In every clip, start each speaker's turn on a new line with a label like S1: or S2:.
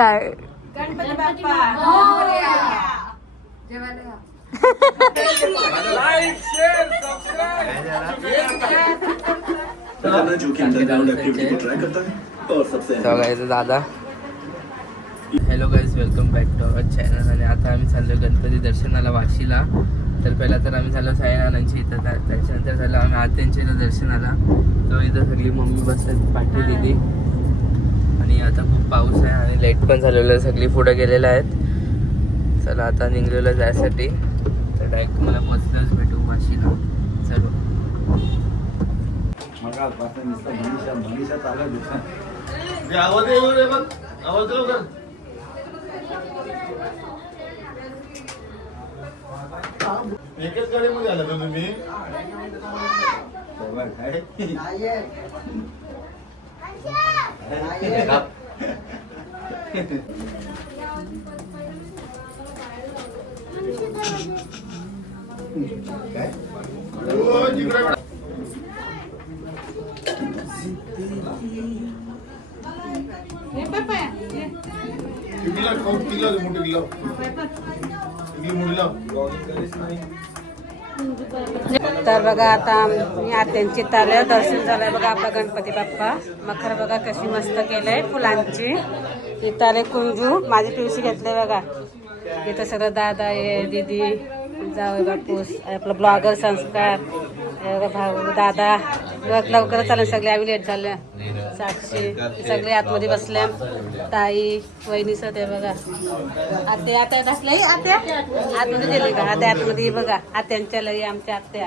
S1: गणपती बाप्पा.
S2: करना जो कि अंडरग्राउंड एक्टिविटी को ट्राई करता है
S3: दादा. Hello guys welcome back to our channel आणि आता आम्ही चाललो गणपती दर्शनाला वाशीला. तर पहिला तर आम्ही चाललो साईनारायणच्या इथं. त्या- त्याच्यानंतर झालं आम्ही आत्यांच्या इथं दर्शनाला. तो इथं सगळी मम्मी बसतात पाठी दिली आणि आता खूप पाऊस आहे आणि लेट पण झालेलं आहे. सगळी पुढं गेलेलं आहेत. चला आता निघलेलं जायसाठी. तर डायरेक्ट मला पोचल्याच भेटू वाशीला चलो.
S4: एकच गाडीमध्ये आला का तुम्ही? ओ, जिकडे बघा. किलो मोठी लाव
S1: तर बघा आता मी आत्यांची ताल्या दर्शन झालंय बघा आपला गणपती बाप्पा. मखर बघा कशी मस्त केलंय फुलांची. इथं कुंजू माझी पिवशी घेतले बघा. इथं सगळं दादा आहे दीदी जाऊ बापूस आपलं ब्लॉगर संस्कार भाऊ दादा. बघ लवकर चालेल सगळे आम्ही लेट झालं साक्षी सगळे आतमध्ये बसल्या. ताई वहिनी ते बघा. आत्या आत्या बसल्या. ही आत्या. आतमध्ये गेले का? आत्या आतमध्ये बघा. आत्यांच्या लई आमच्या आत्या.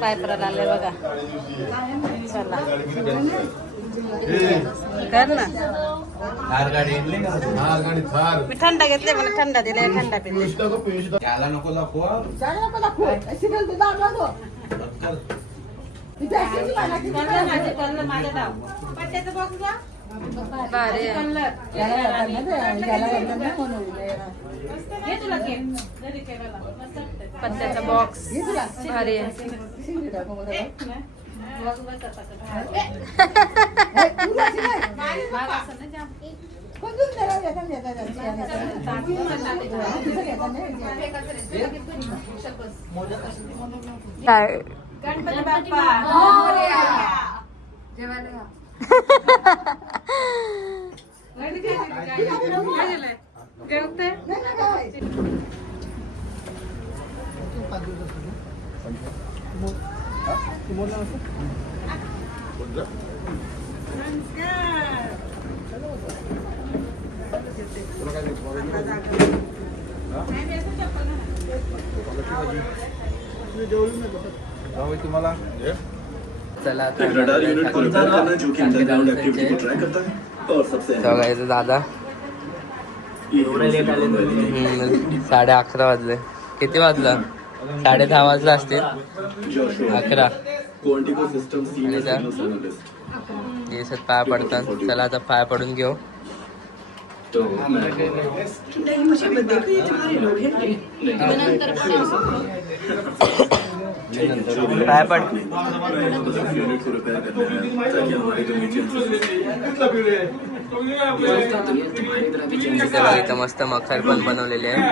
S1: पाय पडायला आले बघा. चला. कर ना.
S4: हा गाडी थार
S1: मी थंडा घेतले मला थंडा दिलाय थंडा पिले
S4: पियुष दाखव, पियुष दाखव.
S1: पत्त्याचा बॉक्स भारी आहे गणपती बाप्पा.
S3: चला आता
S2: एक रडार यूनिट को रिपेयर करना जो कि अंडरग्राउंड एक्टिविटी को
S3: ये
S2: ट्राई करता है और सबसे अहम
S3: बघायचं दादा. साडे अकरा वाजले. किती वाजलं? साडे दहा वाजले असतील. अकरा. दिवसात पाय पडतात. चला आता पाय पडून घेऊ.
S2: तो नहीं
S3: इथं मस्त मखर पण बनवलेले आहे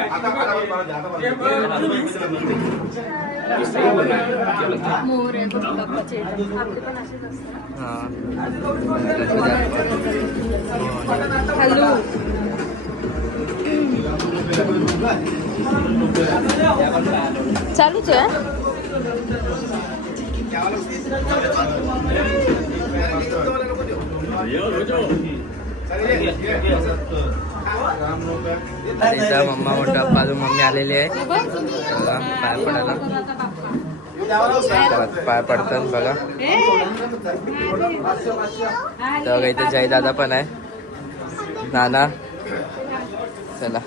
S1: चालूच आहे
S3: इथं मम्मा मोठा बाजू मम्मी आलेली आहे. बघा, पाय पडायला. पाय पडतात बघा. तर बघा इथे जय दादा पण आहे. नाना चला.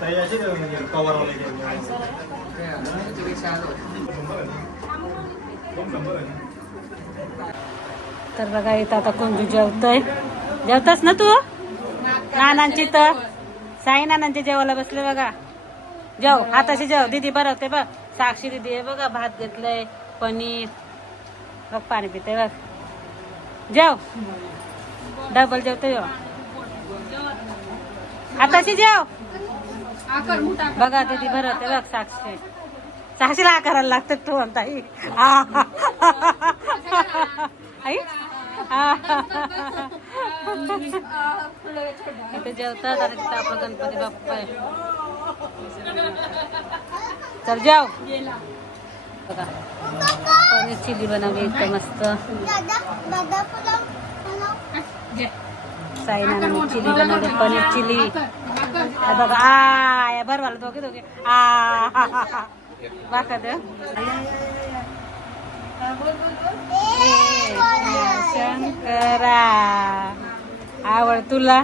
S4: ताई अशी काय म्हणजे कवरवाले काय? दोन शंभर आहे ना?
S1: तर बघा इथं आता कोंजू जेवतोय जेवतास ना तू नानांची तर साई नानांचे जेवायला बसले बघा. जेव हाताशी जेव. दीदी बरं ते बघ. साक्षी दीदी आहे बघा भात घेतलंय पनीर. बघ पाणी पिते बघ. जेव. डबल जेवतो जेव हाताशी जेव. बघा दीदी भरत आहे बघ साक्षी. साक्षीला करायला लागतं तू म्हणता आई. इथे जेवतात आणि तिथं आपला गणपती बाप्पा आहे चल जाव बघा पनीर चिली बनवली एकदम मस्त साईनाने चिली बनवली पनीर चिली हा बघा आ या बरं मला दोघे दोघे आ बाका दे शंकरा आवड तुला?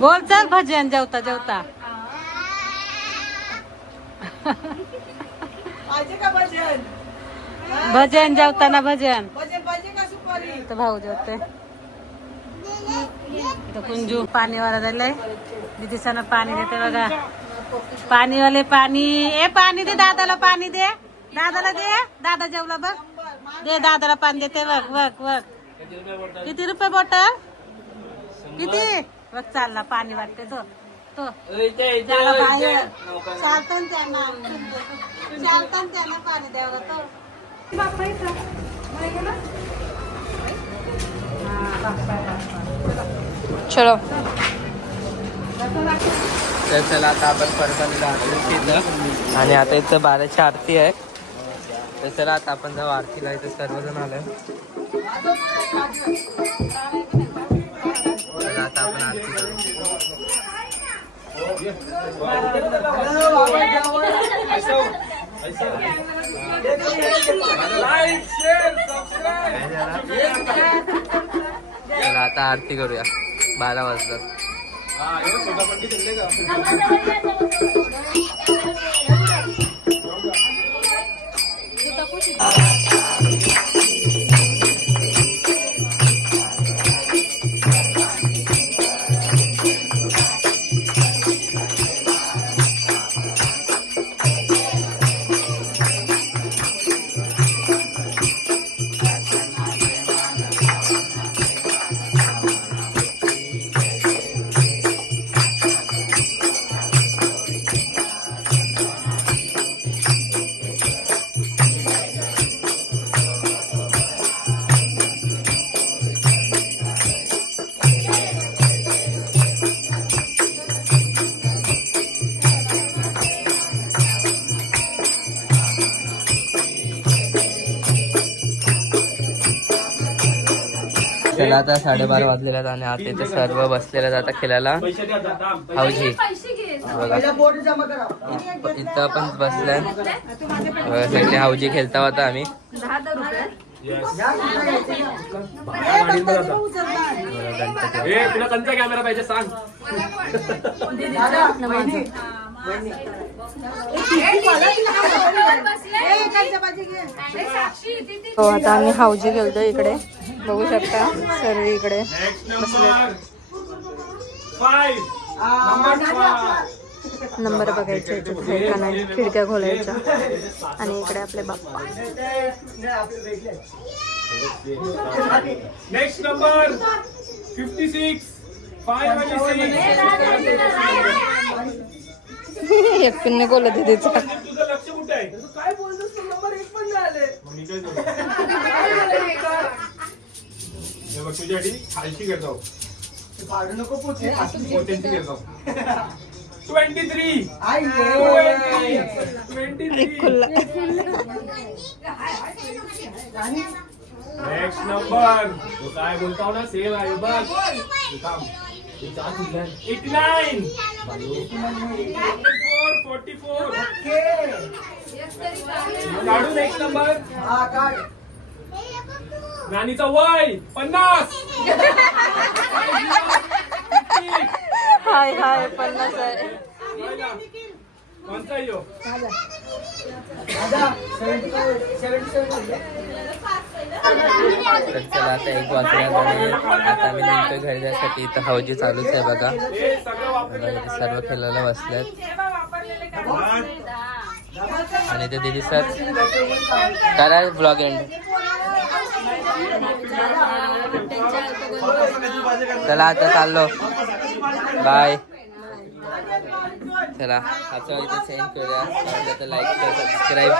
S1: बोल चल भजन जेवता जेवता.
S2: भजन?
S1: भजन जेवताना भजन. तर भाऊ जेवते कुंजू पाणीवाला झालंय. दिदीसानं पाणी देते बघा. पाणीवाले पाणी. ए पाणी दे दादाला पाणी दे. दादाला दे. दादा जेवला बघ. दे दादाला पाणी देते बघ बघ बघ किती रुपये बॉटल किती? बघ चालला पाणी वाटते तो तो. झाला बाहेर. चालतं ना त्यांना चालतं ना त्यांना पाणी द्यावं तो.
S3: चलो. तर चला आता आपण परत आणि आता इथं बाराची आरती आहे. तर चला आता आपण जाऊ आरतीला इथं सर्वजण चला आता आपण आरती चला आता आरती करूया. बारा वाजता चला आता साडेबारा वाजलेले आहेत आणि आता इथे सर्व बसलेले आहेत आता खेळायला. हाऊजी बघा.
S2: बोर्ड जमा करा
S3: इथं पण बसलाय. बघा, सगळे हाऊजी खेळता होता आम्ही.
S5: कॅमेरा पाहिजे सांग.
S6: हो आता आम्ही हाऊजी गेलतो इकडे. बघू शकता सर्व इकडे नंबर बघायचे याच्यात आहे का नाही खिडक्या खोलायच्या आणि इकडे आपले Bappa.
S5: Next number fifty six
S6: एकटीने बोलत आहे तिचं.
S5: तुझं लक्ष कुठे आहे?
S2: काय बोलतोस तू? नंबर एक पण नाही
S5: बघ, तुझ्यासाठी खालची घेतो
S2: फाडू नको पोचे
S5: मोठ्यांची घेतो ट्वेंटी थ्री
S2: आई ये.
S5: Twenty three. नेक्स्ट नंबर तो काय बोलतो ना? सेम आहे. बघ eighty nine four forty four next number
S2: हा काढ.
S5: राणीचा वय पन्नास!
S6: हाय हाय पन्नास आहे.
S5: कोणता
S3: चला आता एक वाजला झाले आता मी नेमकं घरी इथं हौजी चालूच आहे बघा. सर्व खेळायला बसल्यात आणि ते दिसत करा ब्लॉग एंड चला आता चाललो. बाय चला आजचा इथे सेंड करूया. लाईक कर सबस्क्राईब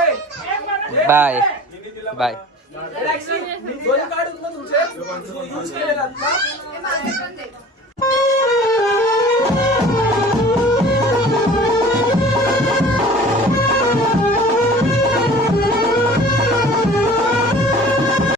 S3: बाय बाय
S5: काढून